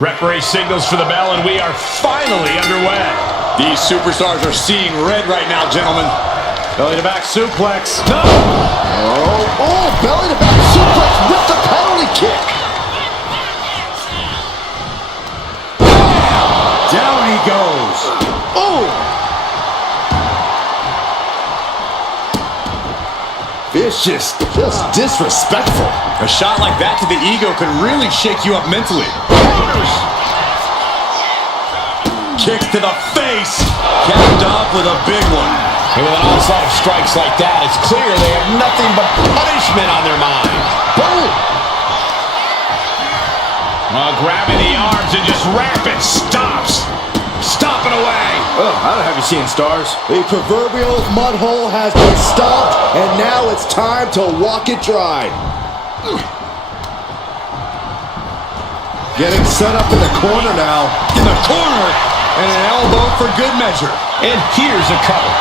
Referee signals for the bell, and we are finally underway. These superstars are seeing red right now, gentlemen. Belly to back suplex. No! Oh, belly to back suplex with the penalty kick. Down he goes. Oh! Vicious, just disrespectful. A shot like that to the ego can really shake you up mentally. Kick to the face. Capped off with a big one. And with an onslaught of strikes like that, it's clear they have nothing but punishment on their mind. Boom! Grabbing the arms and just rapid stops. Stomping away. Oh, I don't have you seeing stars. The proverbial mud hole has been stopped, and now it's time to walk it dry. Getting set up in the corner now. In the corner. And an elbow for good measure. And here's a cover.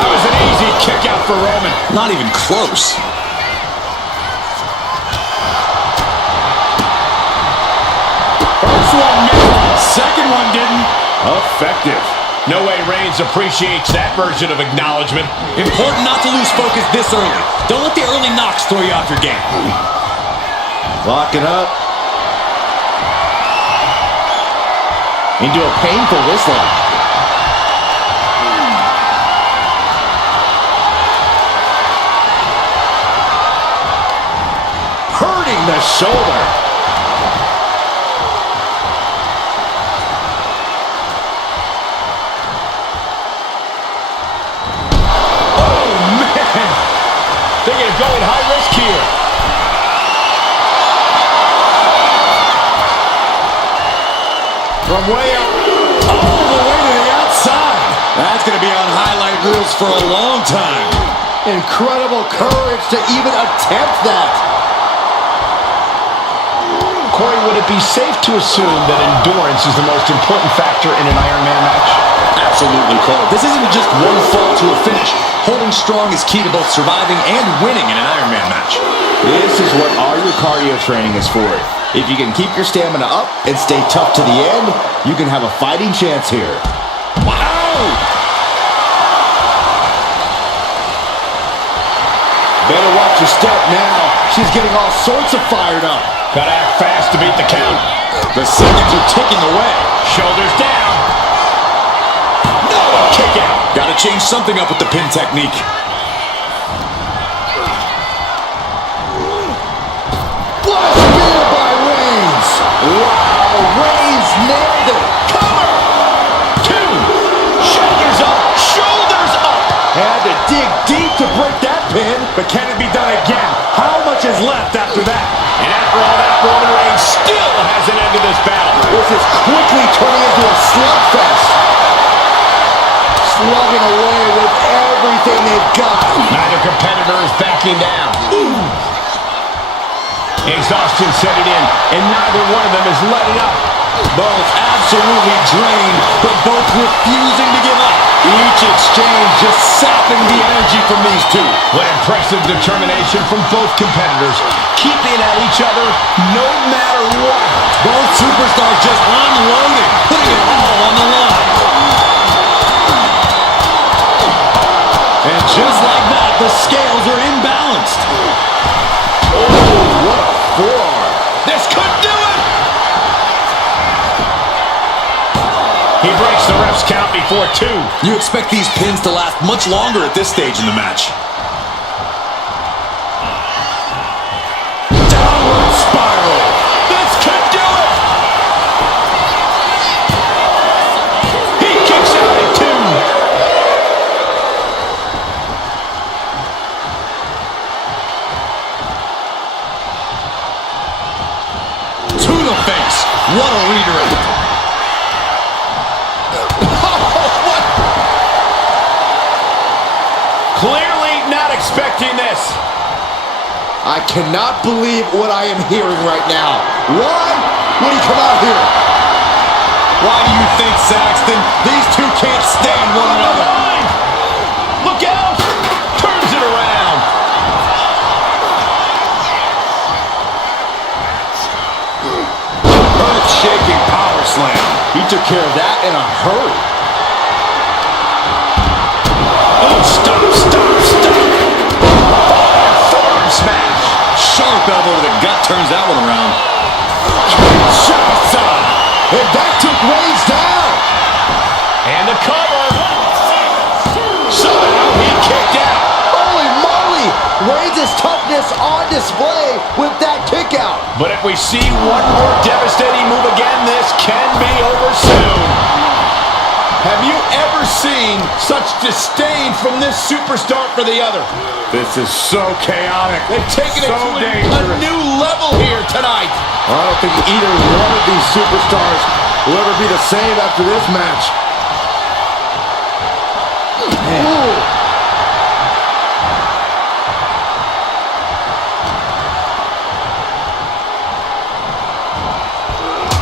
That was an easy kick out for Roman. Not even close. First one missed. Second one didn't. Effective. No way Reigns appreciates that version of acknowledgement. Important not to lose focus this early. Don't let the early knocks throw you off your game. Locking up. Into a painful wristlock. Hurting the shoulder. Oh, man. Thinking of going high risk here. From way up, all the way to the outside. That's going to be on highlight reels for a long time. Incredible courage to even attempt that. Corey, would it be safe to assume that endurance is the most important factor in an Iron Man match? Absolutely, Cole. This isn't just one fall to a finish. Holding strong is key to both surviving and winning in an Iron Man match. This is what all your cardio training is for. If you can keep your stamina up and stay tough to the end, you can have a fighting chance here. Wow! Better watch your step now. She's getting all sorts of fired up. Gotta act fast to beat the count. The seconds are ticking away. Shoulders down. No, kick out. Gotta change something up with the pin technique. What a spear by Reigns! Wow, Reigns nailed it! Cover. Two. Shoulders up. Shoulders up. Had to dig deep to break that pin. But can it be done again? How much is left after that? And after all that, Roman Reigns still hasn't ended this battle. This is quickly turning into a slugfest. Slugging away with everything they've got. Neither competitor is backing down. Exhaustion setting in, and neither one of them is letting up. Both absolutely drained, but both refusing to give up. Each exchange just sapping the energy from these two. What impressive determination from both competitors, keeping at each other no matter what. Both superstars just unloading, putting it all on the line. And just like that, the scales are imbalanced. Oh, what a forearm. This could do it! He breaks the ref's count before two. You expect these pins to last much longer at this stage in the match. Downward spiral. This could do it! He kicks out at two. To the face. What a redirect. Clearly not expecting this. I cannot believe what I am hearing right now. Why would he come out here? Why do you think, Saxton? These two can't stand one another. Look out! Turns it around. took care of that in a hurry. Oh, stop. Forearm smash. Sharp elbow to the gut turns that one around. Kinshasa. And that took Reigns down. And the cover. Somehow he kicked out. Holy moly! Reigns' toughness on display with that kick out. But if we see one more devastating move again, this can be over soon. Have you ever seen such disdain from this superstar for the other? This is so chaotic. They've taken it So to a dangerous. new level here tonight. I don't think either one of these superstars will ever be the same after this match.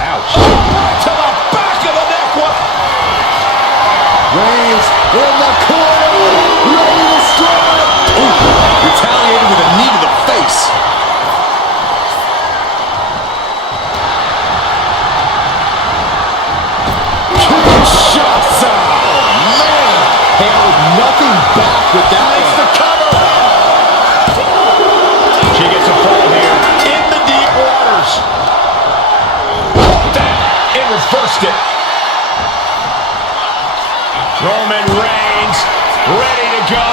Ouch. To the back of the neck. What? Reigns in the corner, ready to strike. Retaliated with a knee to the face. Kinshasa. Man, held nothing back with that Makes one. the cover. She gets a fall here in the deep waters. That, it reversed it. Roman Reigns ready to go.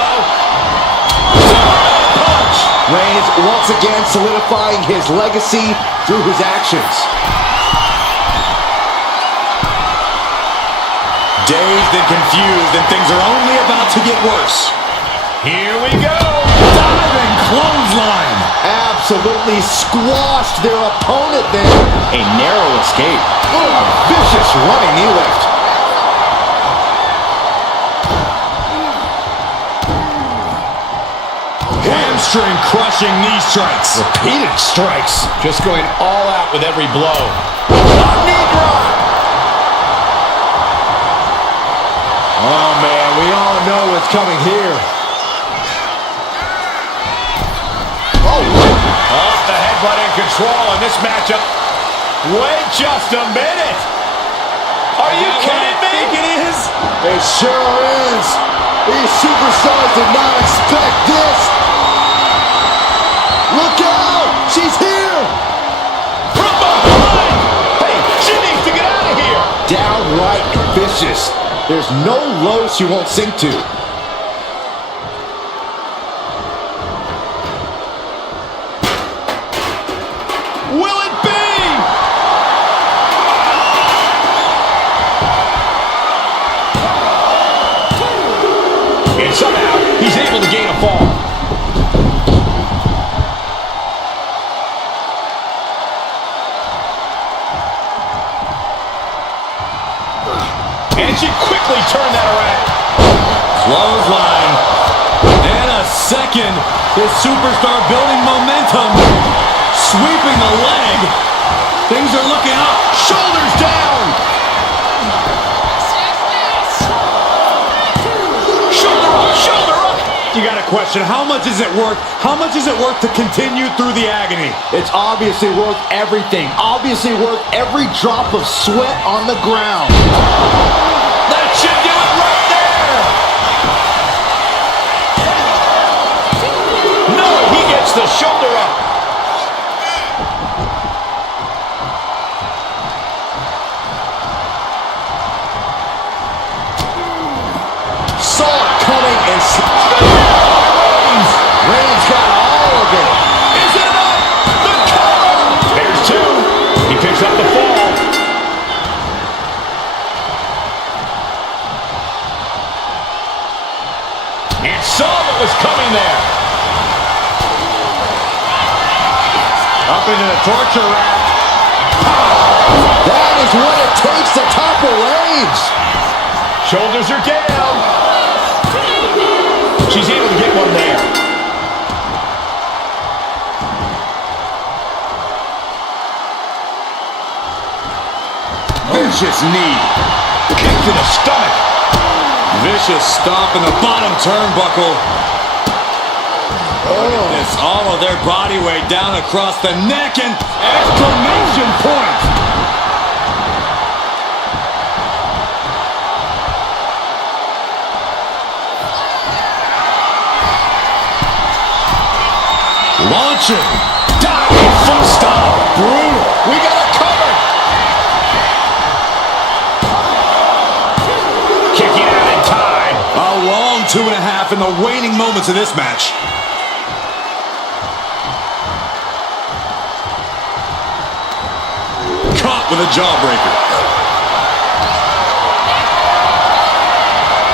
Punch. Reigns once again solidifying his legacy through his actions. Dazed and confused, and things are only about to get worse. Here we go. Diving clothesline. Absolutely squashed their opponent there. A narrow escape. Vicious running knee lift. Hamstring crushing knee strikes. Repeated strikes. Just going all out with every blow. Knee drop. Oh man, we all know what's coming here. Off the headbutt in control in this matchup. Wait just a minute. Are you kidding me? It is. It sure is. These superstars did not expect this. Look out! She's here! From behind. Hey, she needs to get out of here. Downright vicious. There's no low she won't sink to. Will it be? And somehow he's able to gain a fall. And she quickly turned that around. Clothesline. And a second. This superstar building momentum. Sweeping the leg. Things are looking up. Shoulders down. Shoulder up. You got a question. How much is it worth? How much is it worth to continue through the agony? It's obviously worth everything. Obviously worth every drop of sweat on the ground. That should do it right there. No, he gets the shoulder up. Saw it coming and Reigns got all of it. Is it enough? The cover. There's two. He picks up the fall. And saw what was coming there. Up into the torture rack. That is what it takes to topple Reigns. Shoulders are down. She's able to get one there. Vicious knee. Kick to the stomach. Vicious stomp in the bottom turnbuckle. It's all of their body weight down across the neck and exclamation point. submission. Diving full stop. Brutal. We got a cover. Kicking out in time. A long 2.5 in the waning moments of this match. Caught with a jawbreaker.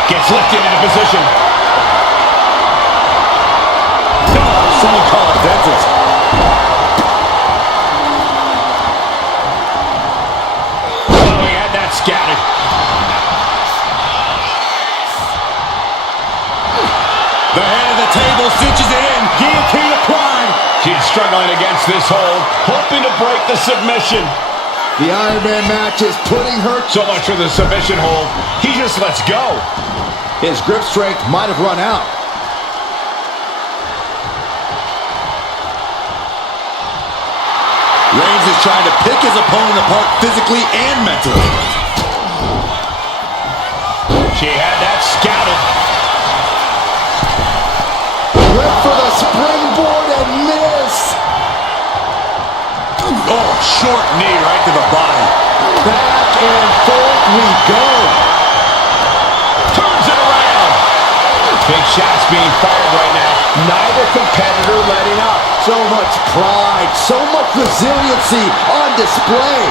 Gets lifted into position. No, someone call a dentist. Oh, he had that scattered. The head of the table cinches it in. Guillotine applied. She's struggling against this hold, hoping to break the submission. The Iron Man match is putting her... So much for the submission hold. He just lets go. His grip strength might have run out. Reigns is trying to pick his opponent apart physically and mentally. She had that scouted. Went for the springboard and miss. Oh, short knee right to the body. Back and forth we go. Turns it around. Big shots being fired right now. Neither competitor letting up. So much pride, so much resiliency on display.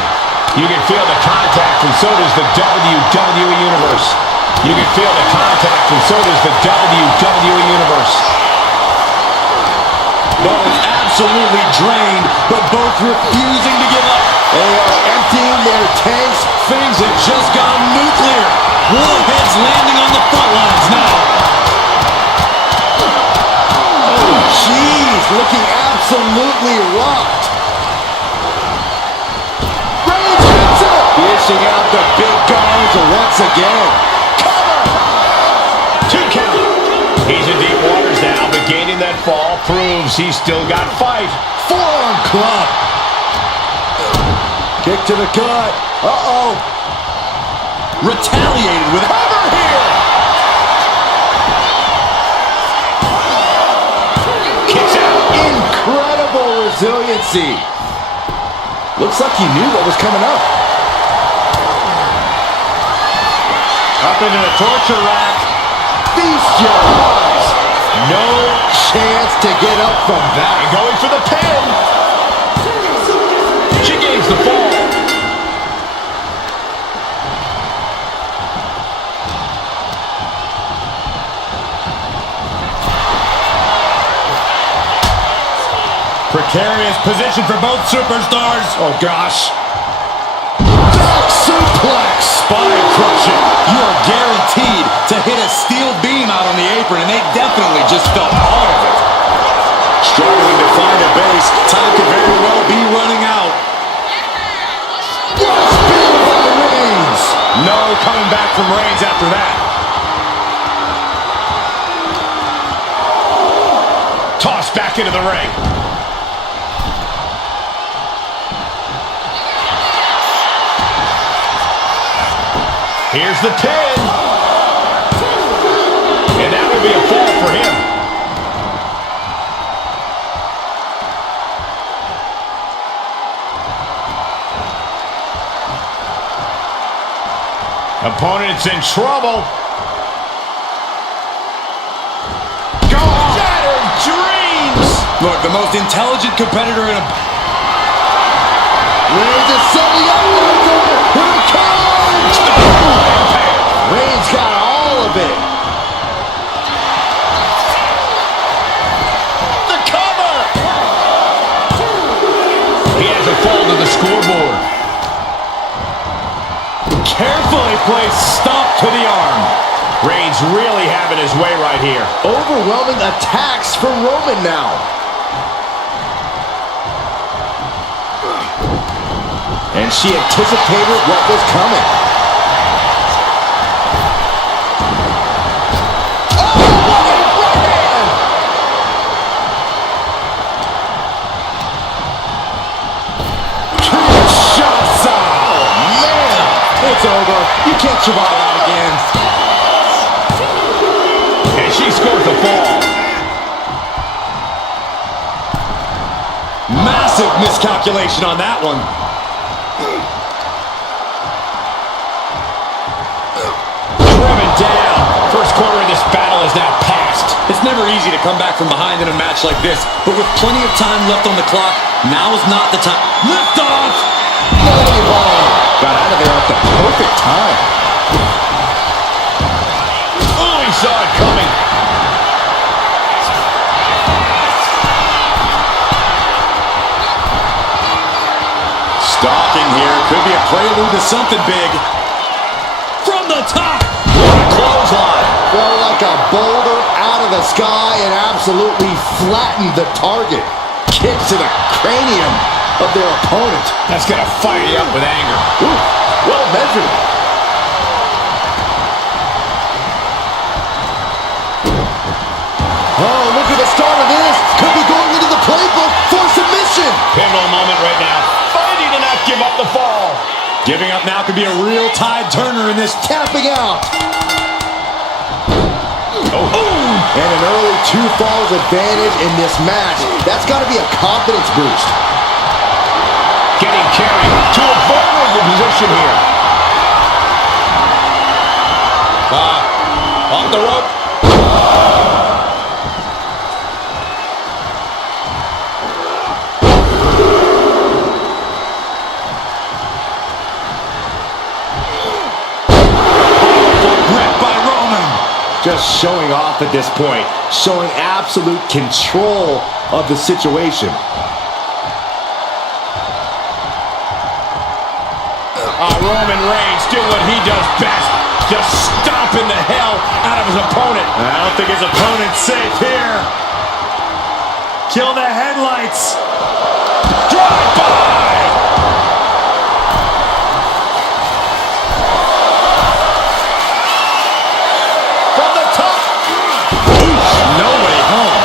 You can feel the contact, and so does the WWE Universe. You can feel the contact, and so does the WWE Universe. Both absolutely drained, but both refusing to give up. They are emptying their tanks. Things have just gone nuclear. Warheads landing on the front lines now. Oh, jeez, looking absolutely rocked. Reigns hits it. Dishing out the big guns once again. Two count. He's in deep waters now, but gaining that fall proves he's still got fight. Forearm club. Kick to the gut. Uh-oh. Retaliated with Cover here. Kicks out. Incredible resiliency. Looks like he knew what was coming up. Up into the torture rack. Feast your eyes. No chance to get up from that. And going for the pin. She gains the fall. Precarious position for both superstars. oh gosh. Back suplex. Spine crushing. You are guaranteed to hit a steel beam out on the apron, and they definitely just felt all of it. Struggling to find a base. Time could very well be running out. Spear by Reigns. No coming back from Reigns after that. Tossed back into the ring. Here's the pin. And that will be a fall for him. Opponent's in trouble. Gone. Shattered dreams. Look, the most intelligent competitor in a... Reigns is setting up. Here it comes. Reigns got all of it. The cover. He has a fall to the scoreboard. Carefully placed stomp to the arm. Reigns really having his way right here. Overwhelming attacks for Roman now. And she anticipated what was coming. Oh, what a right hand! Kinshasa! Oh, man! It's over. You can't survive that again. And she scores the fall. Massive miscalculation on that one. Driven down. First quarter of this battle is now past. It's never easy to come back from behind in a match like this, but with plenty of time left on the clock, now is not the time. Lift off! Got out of there at the perfect time. Oh, he saw it coming. Stalking here. Could be a prelude to something big. From the top! Clothesline. Fell like a boulder out of the sky and absolutely flattened the target. Kick to the cranium of their opponent. That's going to fire you up with anger. Ooh, well measured. Oh, look at the start of this. Could be going into the playbook for submission. Pivotal moment right now. Fighting to not give up the fall. Giving up now could be a real tide turner in this. Tapping out. Oh. And an early 2 falls advantage in this match. That's got to be a confidence boost. Getting carried to a vulnerable position here. Off the rope. Just showing off at this point, showing absolute control of the situation. Roman Reigns doing what he does best, just stomping the hell out of his opponent. I don't think his opponent's safe here. Kill the headlights. Drive by. From the top. No way home.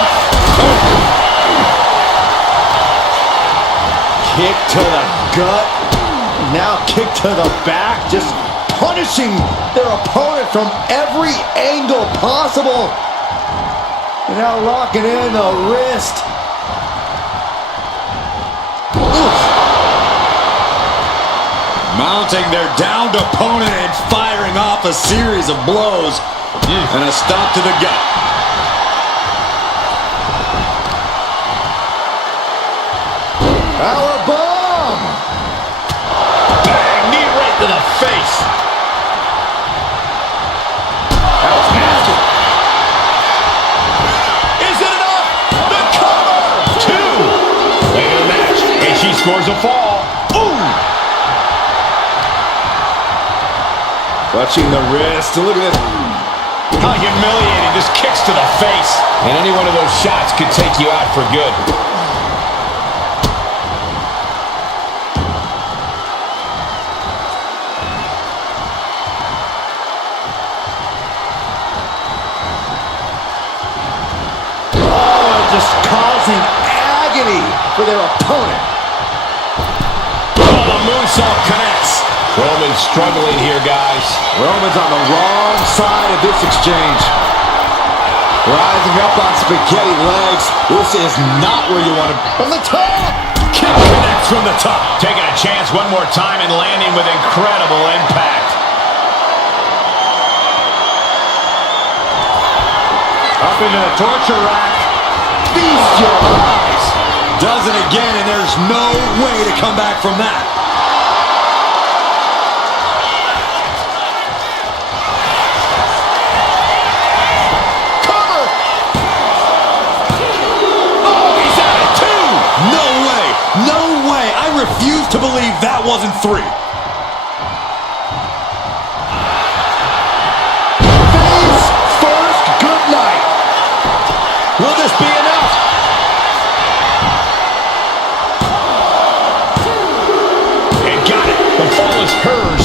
Kick to the gut. Now kick to the back, just punishing their opponent from every angle possible. And now locking in the wrist. Oof. Mounting their downed opponent and firing off a series of blows. And a stop to the gut. Powerbomb! Bang, knee right to the face. That was nasty. Is it enough? The cover! 2. Later in the match, and she scores a fall. Ooh! Clutching the wrist. Look at this. How humiliating. Just kicks to the face. And any one of those shots could take you out for good. Just causing agony for their opponent. Oh, the moonsault connects. Roman's struggling here, guys. Roman's on the wrong side of this exchange. Rising up on spaghetti legs. This is not where you want to be. From the top! Kick connects from the top. Taking a chance one more time and landing with incredible impact. Up into the torture rack. Feast your eyes. Does it again, and there's no way to come back from that. Cover! Oh, he's at it too! No way. No way. I refuse to believe that wasn't 3. Face first, good night. Will this be enough? And got it. The fall is hers.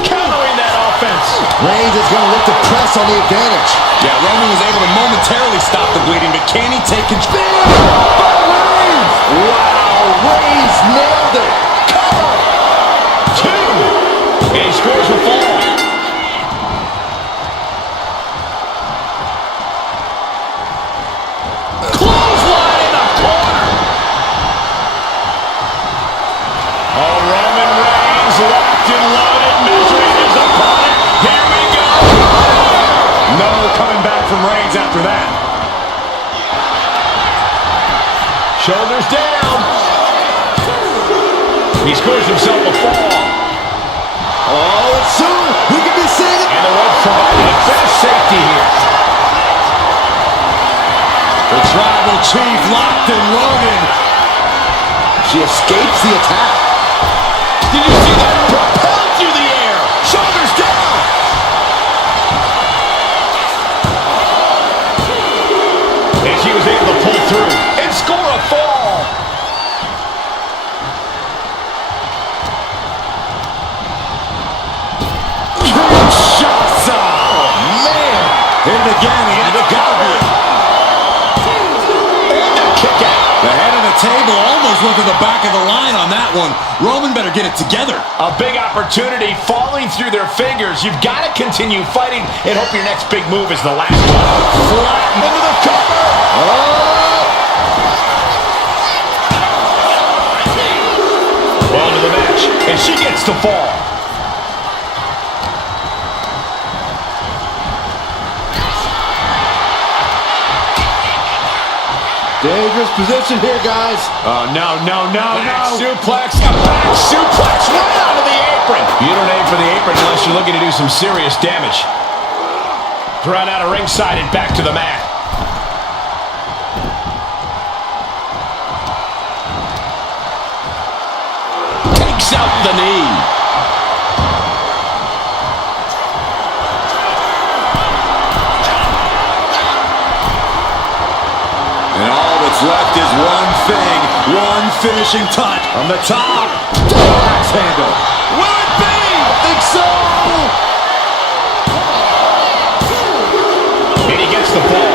Countering that offense. Reigns is going to look to press on the advantage. Yeah, Roman was able to momentarily stop the bleeding, but can he take control? By Reigns! Wow, Reigns nailed it. Cover. 2. And he scores the fall. No coming back from Reigns after that. Shoulders down. He scores himself a fall. Oh, and soon we could be seeing it. And the ref providing a bit of safety here. The tribal chief locked and loaded. She escapes the attack. Did you see that? Propelled through the air. Shoulders down. And she was able to pull through and score a fall. Kinshasa. Oh, man. Hit it again. He had to go. And a kick out. The head of the table almost went to the back of the line on that one. Roman better get it together. A big opportunity falling through their fingers. You've got to continue fighting and hope your next big move is the last one. Flattened into the cover. Well into the match, and she gets the fall. Dangerous position here, guys. Oh, no. Back suplex, a back suplex right onto the apron. You don't aim for the apron unless you're looking to do some serious damage. Thrown out of ringside and back to the mat. Takes out the knee. And all that's left is one thing, one finishing touch. On the top, axe handle. Will it be? I think so. And he gets the ball.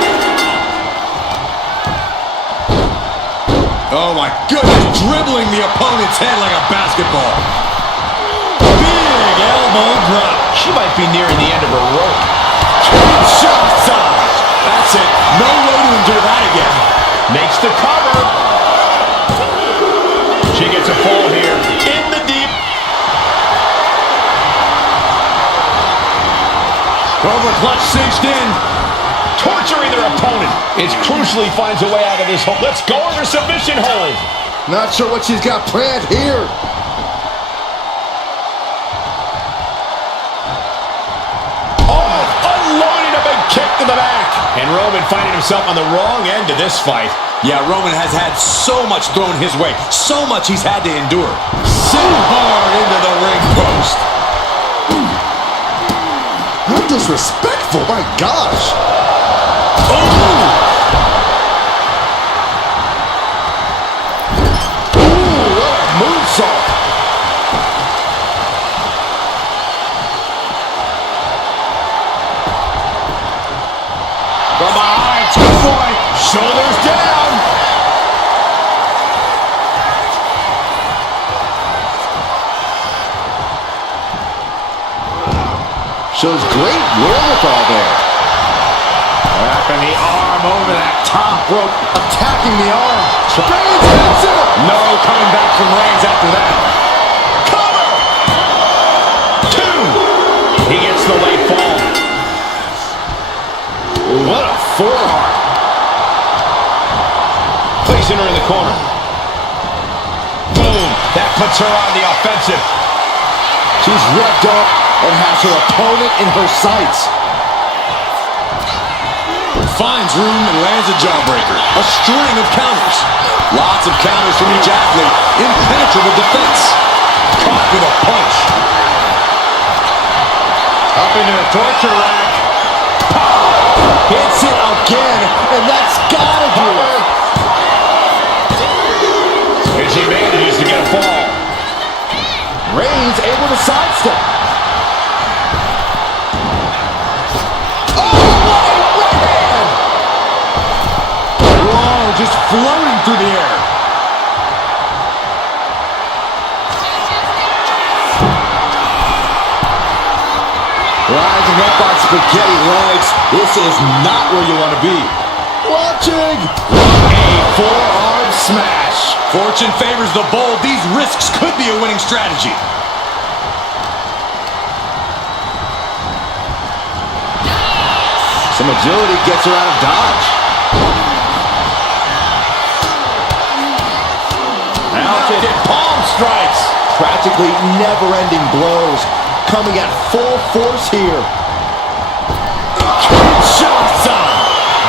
Oh my goodness, dribbling the opponent's head like a basketball. Big elbow drop. She might be nearing the end of her rope. Kinshasa. That's it. No way to endure that again. Makes the cover. She gets a fall here. In the deep. Cobra clutch cinched in. Torturing their opponent. It's crucially finds a way out of this hold. Let's go under submission hold. Not sure what she's got planned here. Oh, unloading a big kick to the back. And Roman finding himself on the wrong end of this fight. Yeah, Roman has had so much thrown his way. So much he's had to endure. So hard into the ring post. How disrespectful, my gosh. Ooh, what a moonsault. From behind, 2-point. Shoulders down. Shows great wherewithal there. Wrapping the arm over that top rope. Attacking the arm. Reigns hits it. No coming back from Reigns after that. Cover. 2. He gets the late fall. What a forearm. Placing her in the corner. Boom. That puts her on the offensive. She's revved up and has her opponent in her sights. Finds room and lands a jawbreaker. A string of counters. Lots of counters from each athlete. Impenetrable defense. Caught with a punch. Up into the torture rack. Hits it again, and that's gotta do it. And she manages to get a fall. Reigns able to sidestep. Whoa, just floating through the air. Rising up on spaghetti legs. This is not where you want to be. Watching. A forearm smash. Fortune favors the bold. These risks could be a winning strategy. Some agility gets her out of dodge. Mounted palm strikes. Practically never-ending blows coming at full force here. Kinshasa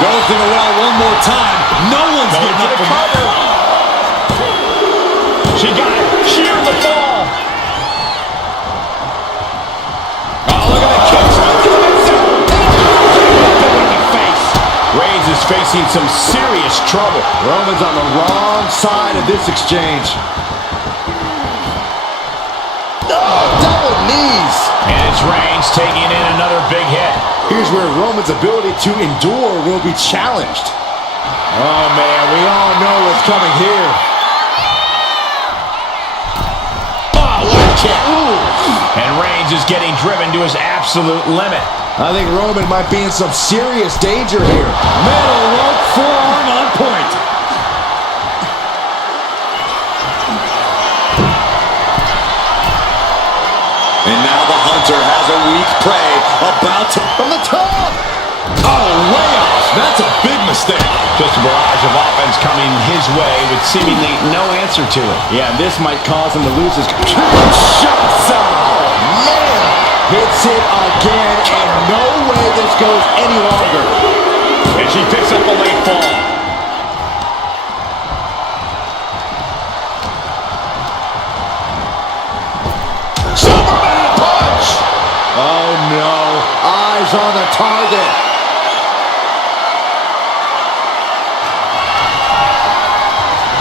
goes to the well one more time. No one's getting up from cover. She got it. Shear the fall. Oh, look at the kicks. In the face. Reigns is facing some serious trouble. Roman's on the wrong side of this exchange. Oh, double knees. And it's Reigns taking in another big hit. Here's where Roman's ability to endure will be challenged. Oh, man, we all know what's coming here. Oh, what a kick. Ooh. And Reigns is getting driven to his absolute limit. I think Roman might be in some serious danger here. Metal rope forearm on point. And now the Hunter has a weak prey about to... From the top! Oh, way off. That's a big mistake. Just a barrage of offense coming his way with seemingly no answer to it. Yeah, this might cause him to lose his... Kinshasa! Man! Hits it again, and no way this goes any longer. And she picks up a late fall. Superman punch! Oh, no. Eyes on the target.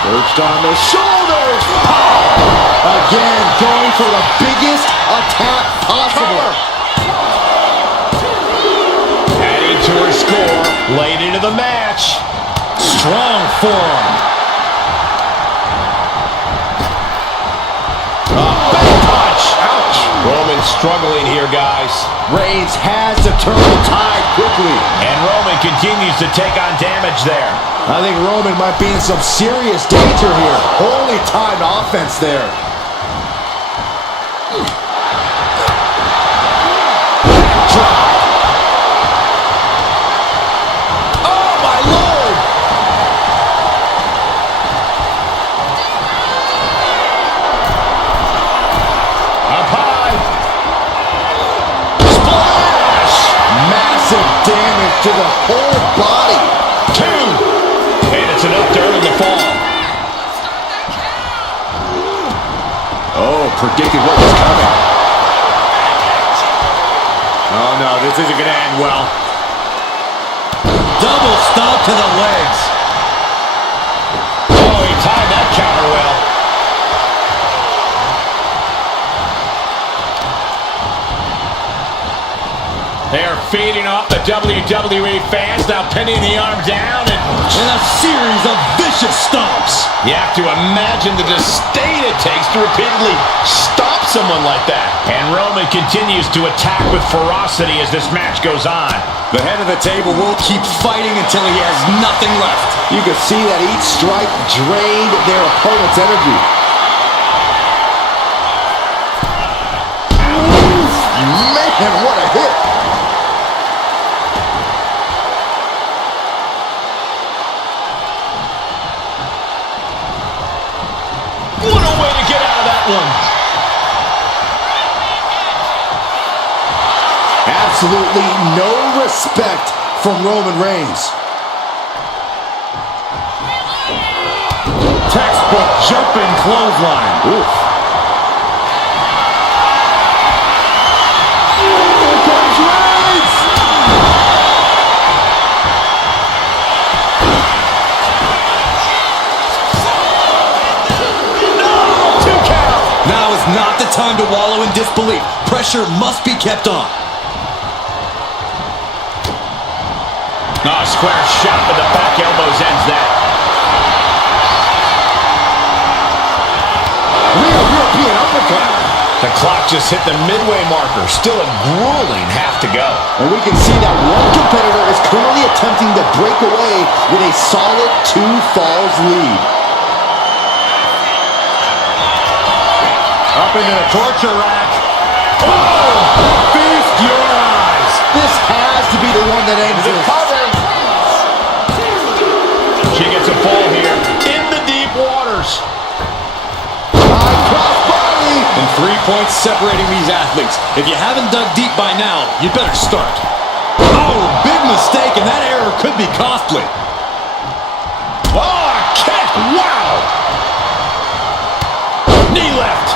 Perched on the shoulders. Again, going for the biggest attack possible. Adding to her score, late into the match. Strong forearm. Back punch. Ouch. Roman struggling here, guys. Reigns has to turn the tide quickly. And Roman continues to take on damage there. I think Roman might be in some serious danger here. Holy timed offense there. Oh, my Lord! Up high. Splash! Massive damage to the whole body. Two. And it's enough to earn the fall. Oh, predicted what was coming. Oh, no, this isn't going to end well. Double stomp to the legs. Oh, he timed that counter well. They are feeding off the WWE fans, now pinning the arm down and a series of vicious stomps. you have to imagine the disdain it takes to repeatedly stop someone like that. And Roman continues to attack with ferocity as this match goes on. The head of the table will keep fighting until he has nothing left. You could see that each strike drained their opponent's energy. Man, what a hit! What a way to get out of that one. Absolutely no respect from Roman Reigns. Textbook jumping clothesline. Oof. Not the time to wallow in disbelief. Pressure must be kept on. Oh, square shot with the back elbows ends that. Real European uppercut. The clock just hit the midway marker. Still a grueling half to go. And we can see that one competitor is currently attempting to break away with a solid 2 falls lead. Up into the torture rack. Oh! Feast your eyes. This has to be the one that ends it. She gets a fall here in the deep waters. High cross body. And 3 points separating these athletes. If you haven't dug deep by now, you better start. Oh, big mistake, and that error could be costly. Oh, kick! Wow! Knee left.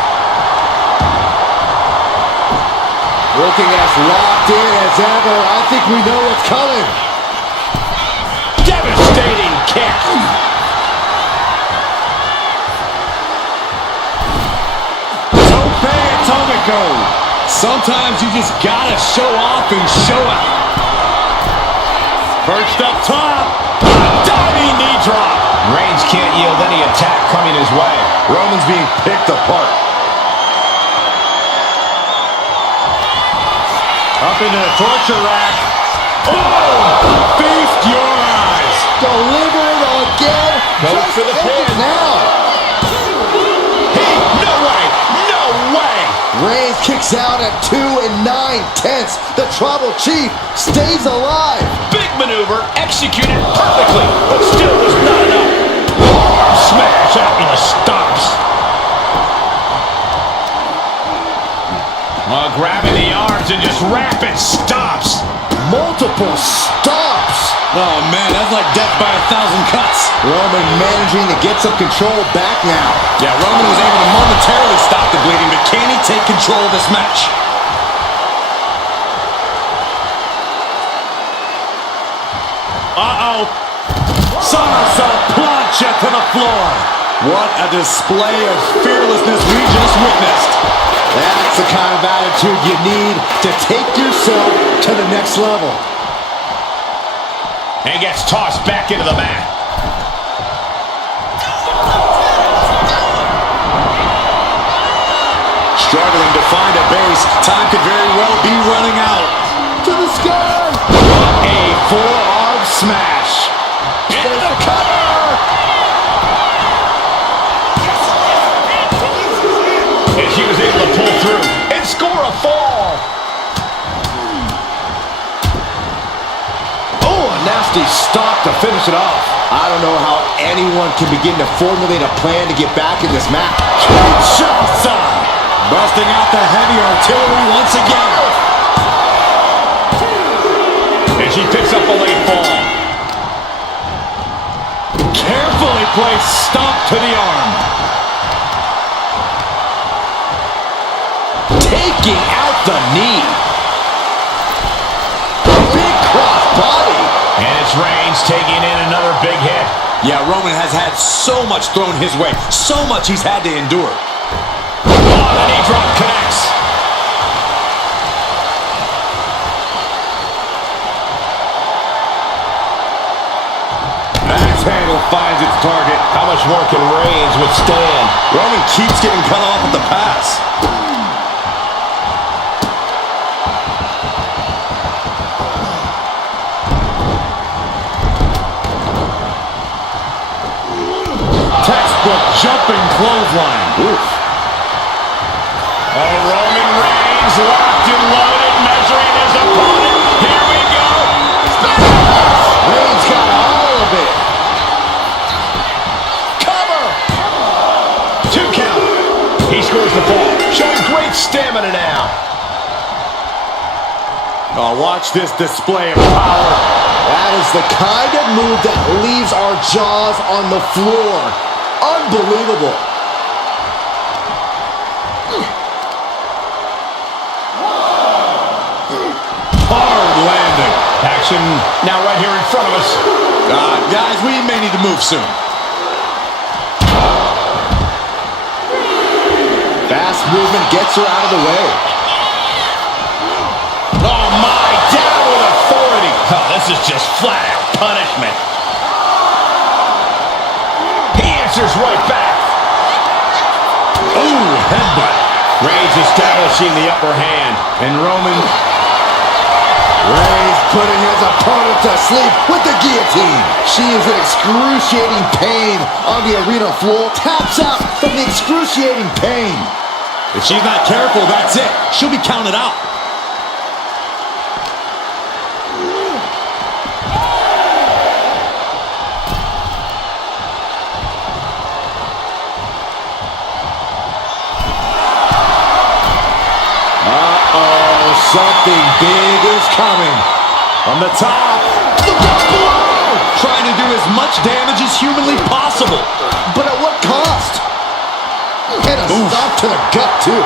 Looking as locked in as ever. I think we know what's coming. Devastating kick. Tope Atomico. Sometimes you just gotta show off and show out. Perched up top. Diving knee drop. Reigns can't yield any attack coming his way. Roman's being picked apart. Up into the torture rack. Oh! Feast your eyes. Deliver it again. Goes Just for the end it pin. now. No way! No way! Reigns kicks out at 2 9/10. The Tribal Chief stays alive. Big maneuver, executed perfectly, but still was not enough. Arm smash out in the stops. Grabbing the arms and just rapid stops. Multiple stops. Oh, man, that's like death by 1,000 cuts. Roman managing to get some control back now. Yeah, Roman was able to momentarily stop the bleeding, but can he take control of this match? Uh-oh. Somersault plunge to the floor. What a display of fearlessness we just witnessed. That's the kind of attitude you need to take yourself to the next level. And gets tossed back into the mat. Struggling to find a base. Time could very well be running out. To the sky. A forearm smash. Into the cover. And she was able to pull through and score a fall. Oh, a nasty stop to finish it off. I don't know how anyone can begin to formulate a plan to get back in this match. Kinshasa! Busting out the heavy artillery once again. And she picks up a late fall. Carefully placed stomp to the arm. Taking out the knee. Big cross body. And it's Reigns taking in another big hit. Yeah, Roman has had so much thrown his way. So much he's had to endure. Oh, the knee drop connects. Axe handle finds its target. How much more can Reigns withstand? Roman keeps getting cut off at the pass. Textbook jumping clothesline. Oof. Oh, Roman Reigns locked and loaded, measuring his opponent. Here we go. Reigns got all of it. Cover. 2 count. He scores the fall, showing great stamina now. Oh, watch this display of power. That is the kind of move that leaves our jaws on the floor. Unbelievable. Hard landing. Action now right here in front of us. Guys, we may need to move soon. Fast movement gets her out of the way. Oh, my, down with authority. Oh, this is just flat-out punishment. He answers right back. Ooh, headbutt. Reigns establishing the upper hand. And Roman. Reigns putting his opponent to sleep with the guillotine. She is in excruciating pain on the arena floor. Taps out from the excruciating pain. If she's not careful, that's it. She'll be counted out. Something big is coming. From the top. Look out below! Trying to do as much damage as humanly possible. But at what cost? And a stop to the gut, too.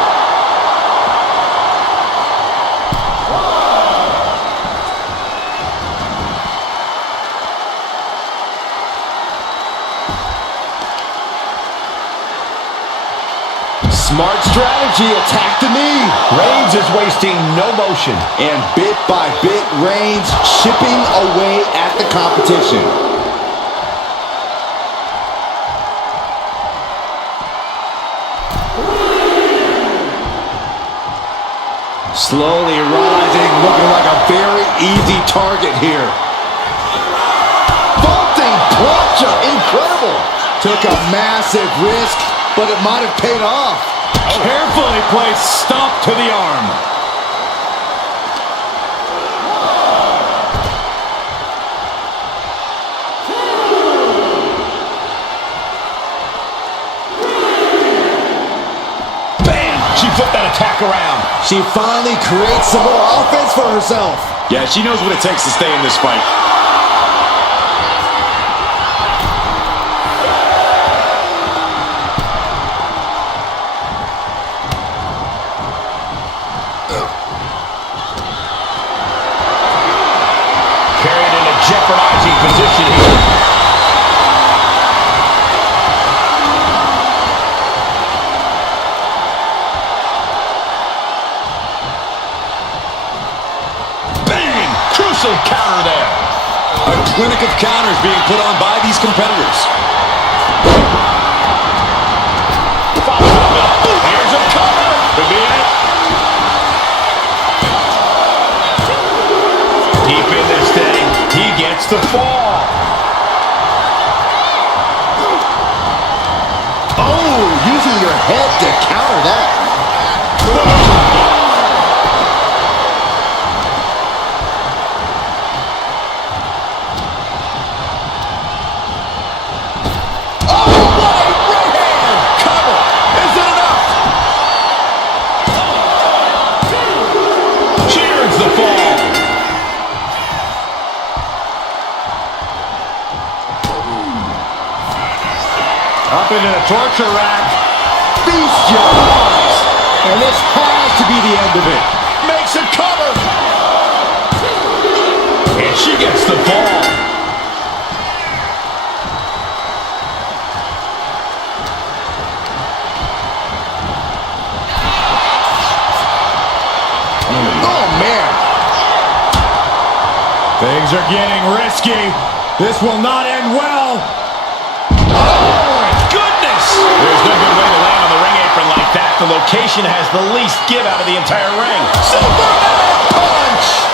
Smart strategy, attack the knee. Reigns is wasting no motion. And bit by bit, Reigns chipping away at the competition. Slowly rising, looking like a very easy target here. Vaulting plancha, incredible. Took a massive risk, but it might have paid off. Carefully placed stomp to the arm. Bam! She flipped that attack around. She finally creates some more offense for herself. Yeah, she knows what it takes to stay in this fight. Carried in a jeopardizing position here. Bang! Crucial counter there. A clinic of counters being put on by these competitors. Here's a cover. Could be it. Deep in this thing. He gets the fall. Oh, using your head to counter that. Up into the torture rack. Feast your eyes. And this has to be the end of it. Makes a cover. And she gets the ball. Oh, man. Things are getting risky. This will not end well. There's no good way to land on the ring apron like that. The location has the least give out of the entire ring. Superman punch!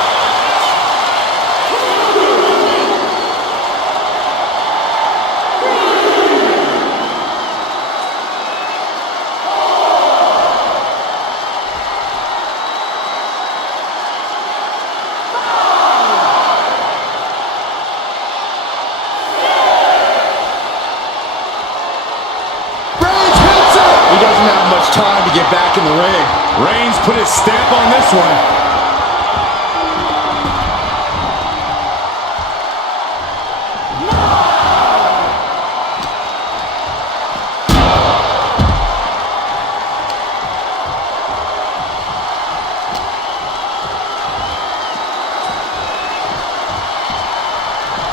Time to get back in the ring. Reigns put his stamp on this one.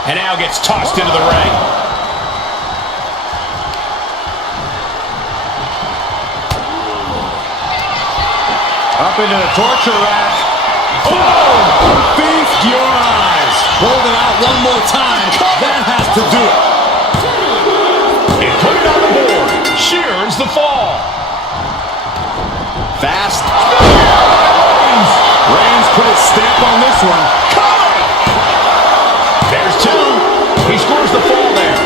And now gets tossed into the ring. Up into the torture rack. Oh! Feast your eyes. Hold it out one more time. That has to do it. And put it on the board. She earns the fall. Fast. Reigns put his stamp on this one. Cover! There's two. He scores the fall there.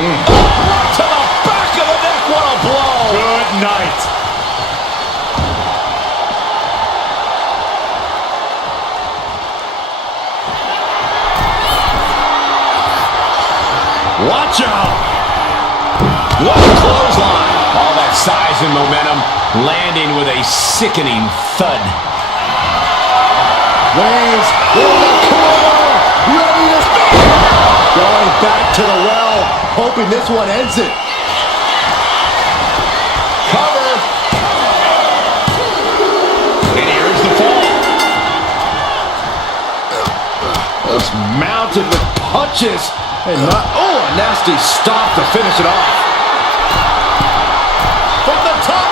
To the back of the neck. What a blow. Good night. Watch out. What a clothesline. All that size and momentum landing with a sickening thud. Reigns in the corner, ready to going back to the well, hoping this one ends it. Cover. And here's the fall. Just mounted with punches and not, oh, a nasty stop to finish it off. From the top.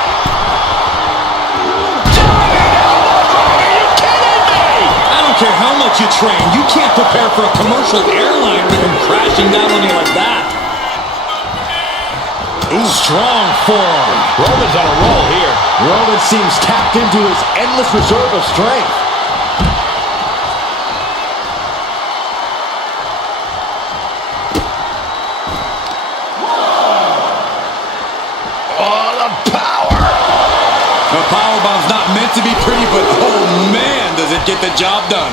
Are you kidding me? I don't care how much you train, you can't prepare for a commercial airliner to come crashing down on you like that. Ooh, strong forearm. Roman's on a roll here. Roman seems tapped into his endless reserve of strength. Oh, the power. The powerbomb's not meant to be pretty, but oh man, does it get the job done.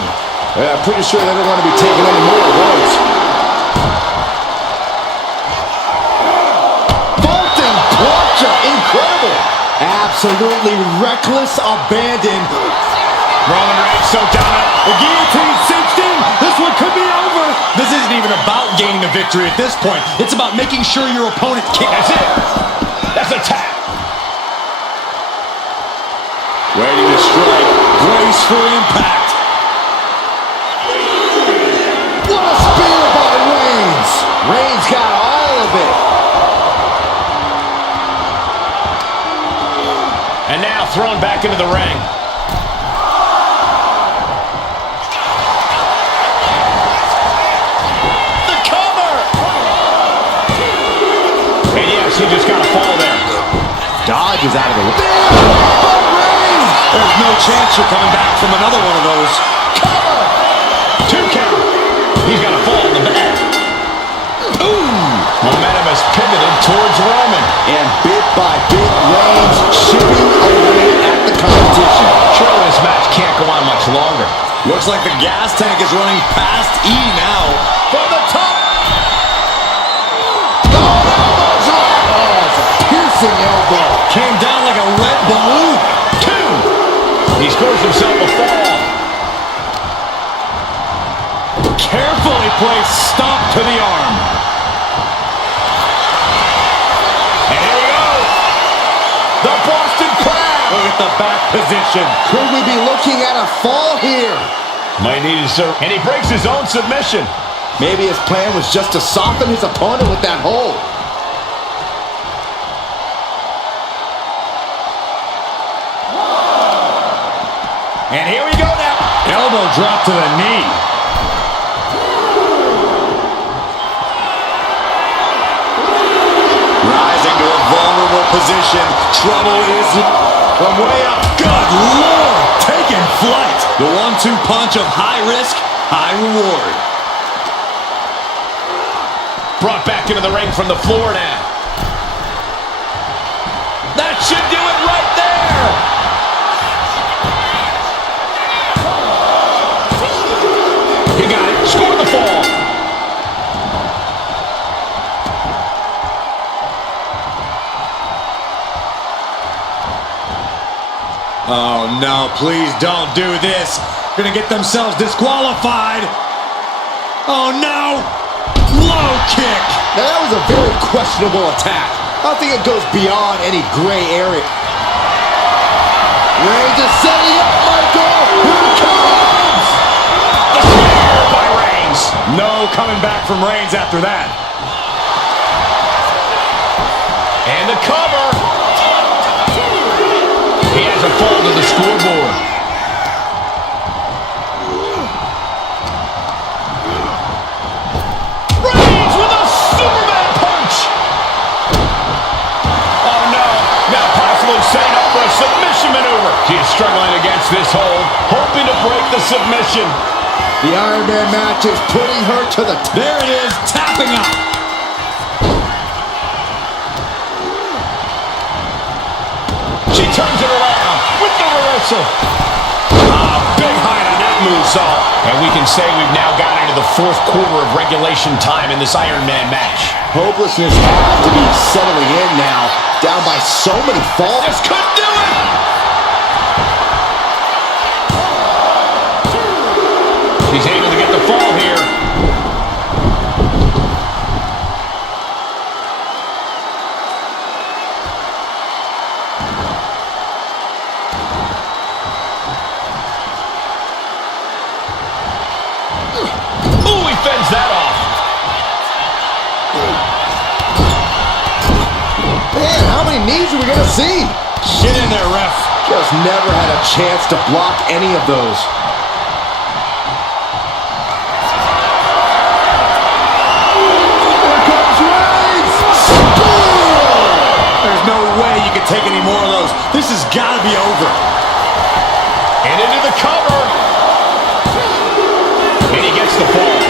Yeah, I'm pretty sure they don't want to be taking any more of those. Vaulting plancha, incredible. Absolutely reckless abandon. Roman Reigns so dominant. The guillotine cinched in. This one could be over. This isn't even about gaining a victory at this point. It's about making sure your opponent can't. That's it. That's a tap. Waiting to strike. Brace for impact. What a spear by Reigns. Reigns got all of it. And now thrown back into the ring. The cover. And yes, he just got a fall there. Dodges out of the way. There's no chance you're coming back from another one of those. Cover. 2 count. He's got a fall in the back. Ooh. Momentum has pivoted towards Roman. And bit by bit, Reigns chipping away at the competition. Surely this match can't go on much longer. Looks like the gas tank is running past E now. From the top. Oh, it's a piercing elbow. Came down like a lead balloon. 2. He scores himself a fall. Carefully placed stomp to the arm. And here we go. The Boston Crab. Look at the back position. Could we be looking at a fall here? Might need his serve. And he breaks his own submission. Maybe his plan was just to soften his opponent with that hold. And here we go now. Elbow drop to the knee. Rising to a vulnerable position. Trouble is from way up. Good Lord! Taking flight. The 1-2 punch of high risk, high reward. Brought back into the ring from the floor now. That should do it right there. He got it. Scored the fall. Oh no, please don't do this. Gonna get themselves disqualified. Oh no! Low kick! Now that was a very questionable attack. I don't think it goes beyond any gray area. Reigns is setting up, Michael! Here it comes! The spear by Reigns. No coming back from Reigns after that. And the cover. He has a fall to the scoreboard. Reigns with a Superman punch. Oh no, now possibly setting up for a submission maneuver. He is struggling against this hold, hoping to break the submission. The Iron Man match is putting her to the There it is, tapping out. She turns it around with the reversal. Big height on that moonsault. And we can can say we've now gotten into the fourth quarter of regulation time in this Iron Man match. Hopelessness has to be settling in now. Down by so many falls. Just couldn't do it! She's able to get the fall here. Ooh, he fends that off. Man, how many knees are we going to see? Get in there, ref. Just never had a chance to block any of those. Here comes Reigns! There's no way you can take any more of those. This has got to be over. And into the cover. And he gets the fall.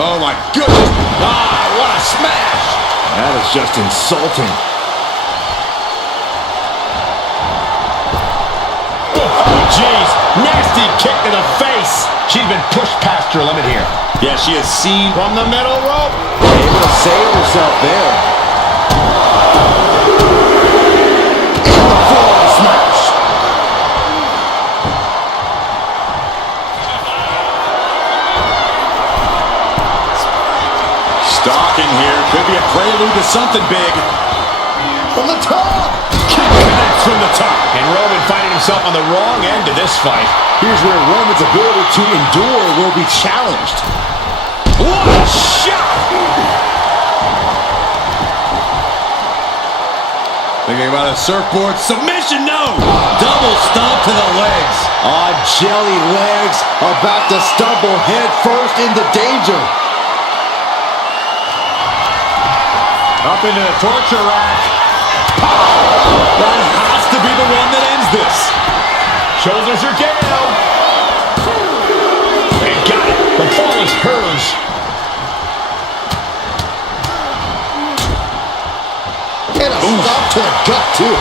Oh, my goodness. Ah, what a smash. That is just insulting. Oh, jeez. Nasty kick to the face. She's been pushed past her limit here. Yeah, she has seen From the middle rope. Able to save herself there. In the floor smash. stalking here. Could be a prelude to something big. From the top. Kick connects from the top. And Roman finding himself on the wrong end of this fight. Here's where Roman's ability to endure will be challenged. What a shot! Thinking about a surfboard submission, no! Double stomp to the legs. On jelly legs, about to stumble head first into danger. Up into the torture rack. That has to be the one that ends this. Shoulders are down. And got it. The fall is hers. And a stop to the gut, too.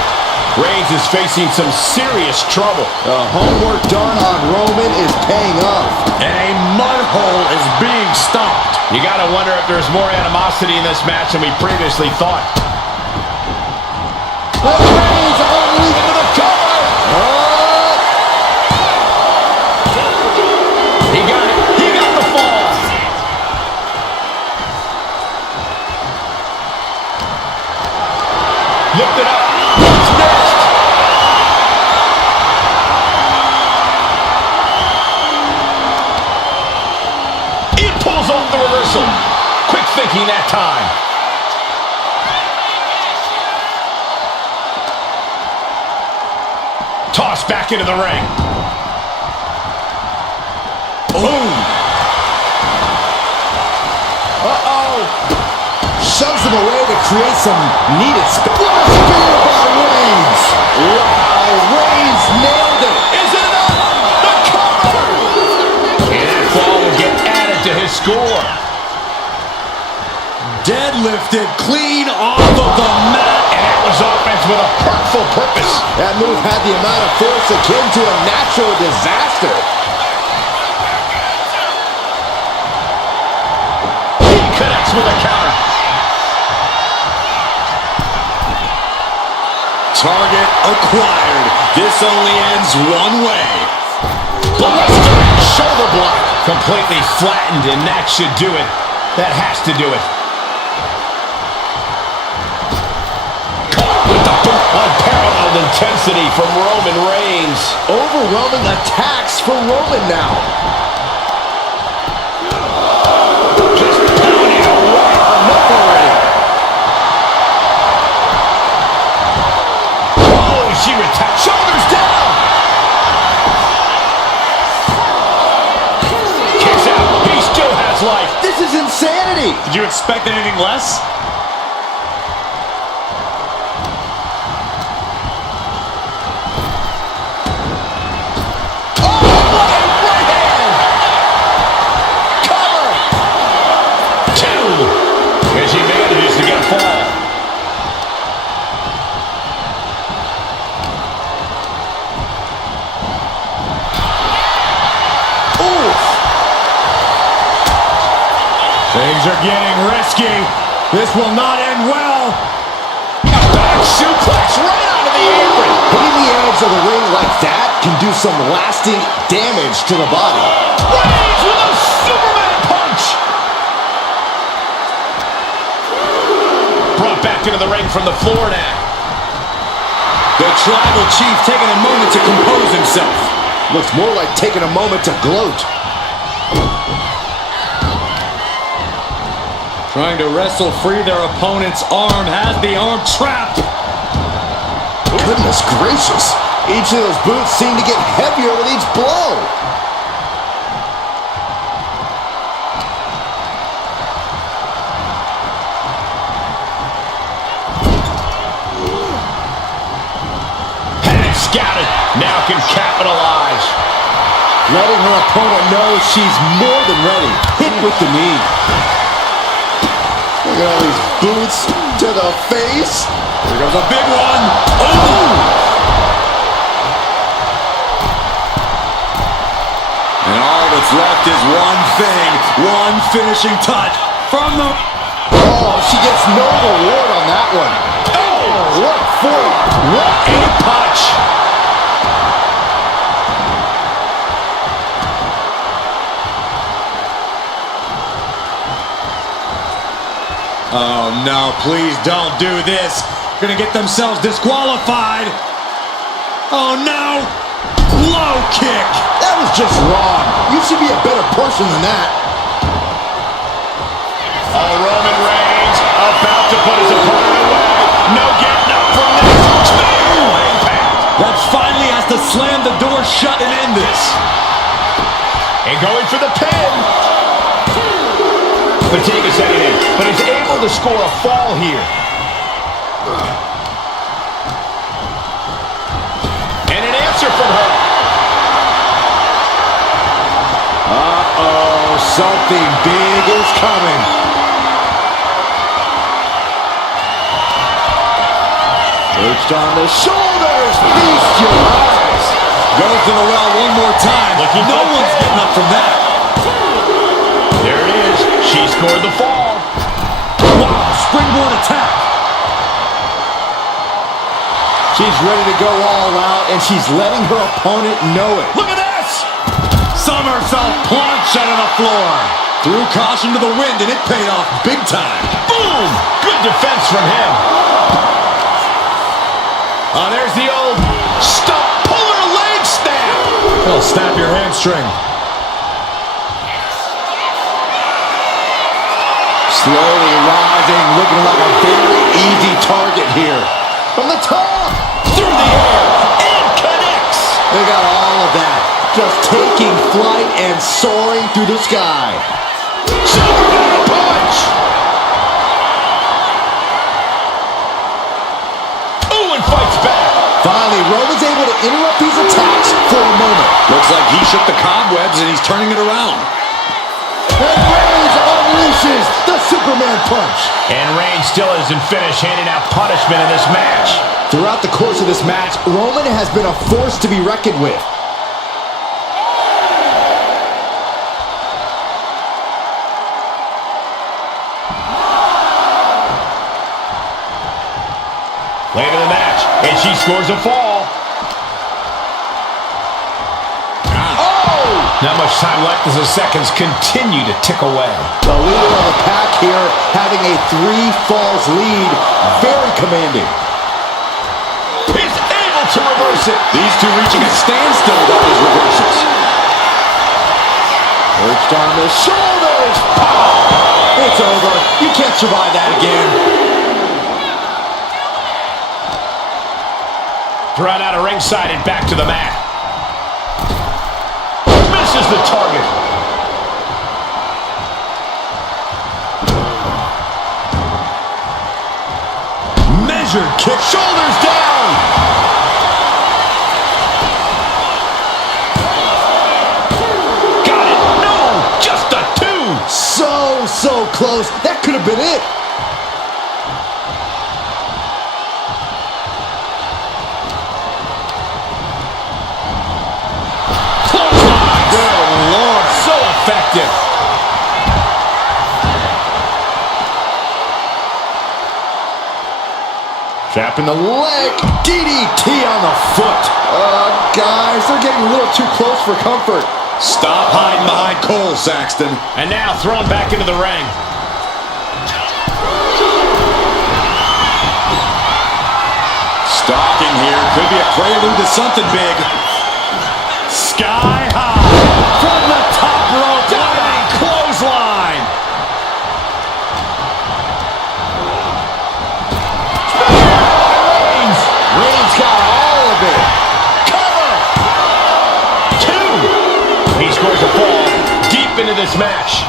Reigns is facing some serious trouble. The homework done on Roman is paying off. And a mud hole is being stomped. You gotta wonder if there's more animosity in this match than we previously thought. But Reigns only into the cover. Oh. He got it. He got the fall. Lift it up. What's next? It pulls off the reversal. Quick thinking that time. Toss back into the ring. Boom. Uh-oh. Shoves him away to create some needed space. What a spear by Reigns. Wow, Reigns nailed it. Is it enough? The cover! And that fall will get added to his score. Deadlifted clean off of the mat. And that was offense with a hurtful purpose. That move had the amount of force akin to a natural disaster. He connects with a counter. Target acquired. This only ends one way. Blistering shoulder block. Completely flattened, and that should do it. That has to do it. Caught with the boot. Unparalleled intensity from Roman Reigns. Overwhelming attacks for Roman now. Just pounding away. Enough already. Oh, she retains. Shoulders down. Kicks out. He still has life. This is insanity. Did you expect anything less? As he manages to get a fall. Things are getting risky. This will not end well. Back suplex right onto the apron. Hitting the edge of the ring like that can do some lasting damage to the body. Reigns with a Superman punch. Brought back into the ring from the floor now. The tribal chief taking a moment to compose himself. Looks more like taking a moment to gloat. Trying to wrestle free their opponent's arm. Has the arm trapped. Goodness gracious. Each of those boots seem to get heavier with each blow. Had it scouted. Now can capitalize. Letting her opponent know she's more than ready. Hit with the knee. Look at all these boots to the face. Here goes a big one. Oh! And all that's left is one thing. One finishing touch from the... Oh, she gets no reward on that one. Oh, what a forearm. What a punch. Oh, no, please don't do this. Gonna get themselves disqualified. Oh, no. Low kick. That was just wrong. You should be a better person than that. Oh, Roman Reigns about to put his opponent away. No getting up from this. Total impact. That finally has to slam the door shut and end this. And going for the pin. Fatigue setting in, but he's able to score a fall here. And an answer from her. Uh-oh, something big is coming. Perched on the shoulders, feast your eyes. Goes to the well one more time. No one's getting up from that. There it is. She scored the fall. Wow, springboard attack. She's ready to go all out, and she's letting her opponent know it. Look at this. Somersault plunge out of the floor. Threw caution to the wind, and it paid off big time. Boom! Good defense from him. Oh, there's the old stump puller leg snap. It'll snap your hamstring. Slowly rising, looking like a very easy target here. From the top, Through the air, and connects. they got all of that. Just taking flight and soaring through the sky. Superman punch. Ooh, and fights back. Finally, Roman's able to interrupt these attacks for a moment. Looks like he shook the cobwebs, and he's turning it around. And Reigns unleashes the Superman punch. And Reigns still isn't finished handing out punishment in this match. Throughout the course of this match, Roman has been a force to be reckoned with. Late in the match, and she scores a fall. Not much time left as the seconds continue to tick away. The leader of the pack here having a 3 falls lead. Very commanding. He's able to reverse it. These two reaching a standstill with all those reversals. Perched on the shoulders. Oh, it's over. You can't survive that again. Thrown out of ringside and back to the mat. Misses the target. Measured kick. Shoulders down. Got it. No, just a 2. So close. That could have been it. Good Lord, so effective. Trapping the leg. DDT on the foot. Guys, they're getting a little too close for comfort. Stop hiding behind Cole, Saxton. And now thrown back into the ring. Stalking here. Could be a prelude to something big. Sky high. From the top rope. Diving clothesline. Reigns got all of it. Cover! 2. He scores a fall deep into this match.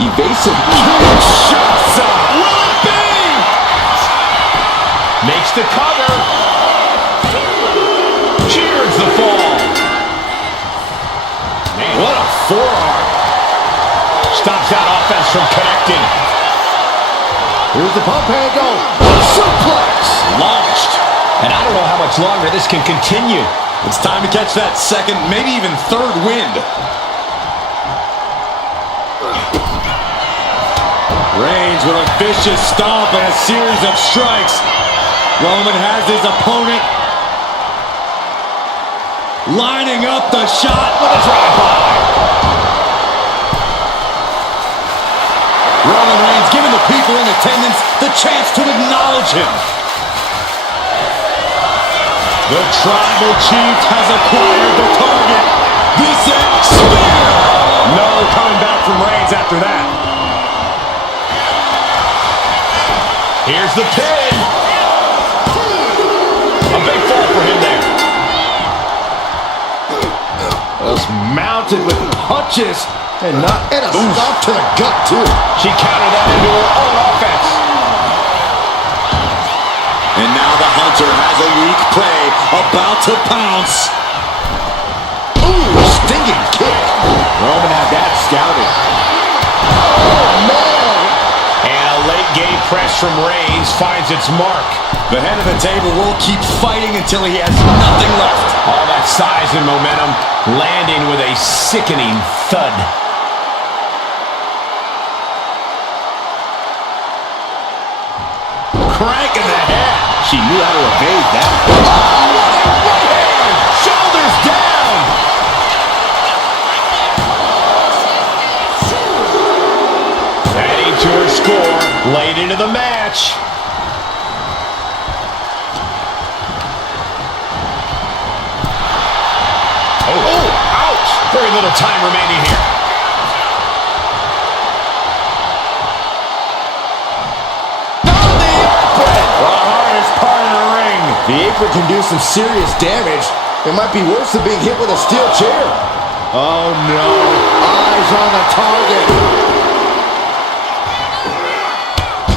Evasive. Shots up. Will it be? Makes the cover. Cheers the fall. Man, What a forearm. stops that offense from connecting. Here's the pump handle. Suplex. Launched. And I don't know how much longer this can continue. It's time to catch that second, maybe even third wind. Reigns with a vicious stomp and a series of strikes. Roman has his opponent lining up the shot with a drive-by. Roman Reigns giving the people in attendance the chance to acknowledge him. The Tribal Chief has acquired the target. This is spear. No coming back from Reigns after that. Here's the pin. A big fall for him there. Was mounted with punches and a stop to the gut too. She countered that into her own offense. And now the Hunter has a weak prey about to pounce. Ooh, stinging kick. Roman had that scouted. Oh, man. And a late game press from Reigns finds its mark. The head of the table will keep fighting until he has nothing left. All that size and momentum landing with a sickening thud. Crank in the head. She knew how to evade that. Shoulders down. Adding to her score late into the match. Oh, ouch. Very little time remaining here. On the apron. The hardest part of the ring. The apron can do some serious damage. It might be worse than being hit with a steel chair. Oh no. Eyes on the target.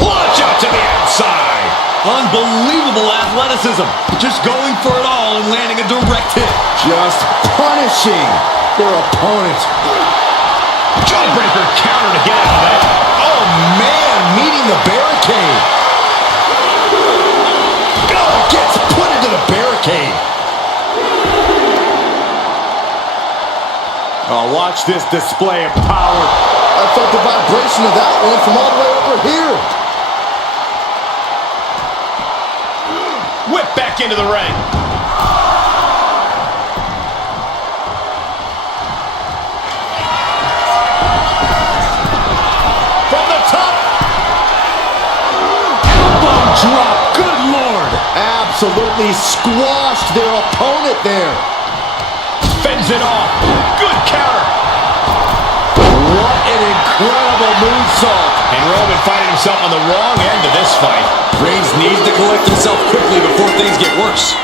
Launch out to the outside. Unbelievable athleticism. Just going for it all and landing a direct hit. Just punishing their opponent. Jawbreaker counter to get out of that. Oh man, meeting the barricade. Oh, gets put into the barricade. Oh, watch this display of power. I felt the vibration of that one from all the way over here. Whip back into the ring. From the top. Elbow drop. Good Lord. Absolutely squashed their opponent there. Fends it off. Good counter. What an incredible moonsault. And Roman finding himself on the wrong end of this fight. Reigns needs to collect himself quickly before things get worse.